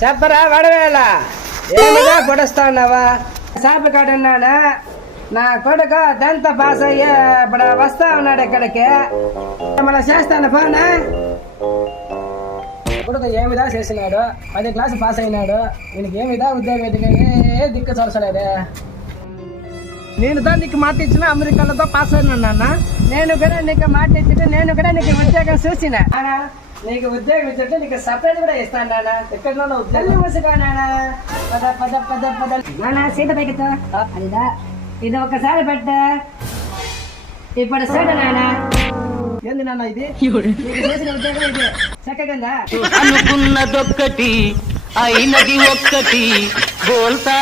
చెప్పరా వడవేళ ఏమిగా పొడుస్తా ఉన్నావా? షాపు కాడున్నానా? నా కొడుకు 10th పాస్ అయ్యే ఇప్పుడు వస్తా ఉన్నాడు ఇక్కడికి. ఏమన్నా చేస్తాను ఫోనా? కొడుకు ఏమిదా చేసినాడు, 10th క్లాస్ పాస్ అయినాడు. దీనికి ఏమిదా ఉద్యోగం ఎదుగుని దిక్కు చూడసలేదే. నేను దా నీకు మాట ఇచ్చిన అమెరికాలతో పాస్ అయినా. నేను కూడా నీకు మాట ఇచ్చి నేను కూడా నీకు ఉద్యోగం చూసిన. నీకు ఉద్యోగం ఇచ్చింటే నీకు సపరేట్ కూడా ఇస్తాను నాన్న. ఎక్కడ ఉద్యోగం మూసుకో నాన్న. పద పద పద పద నాన్న. సీత పైకితో అదిదా ఇది ఒకసారి పెట్ట. ఇప్పుడు సీట నాన్న. ఏంది నాన్న ఇది? నీకు చేసిన ఉద్యోగం ఇది చక్కగా అనుకున్నదొక్కటి అయినది ఒక్కటి బోల్తా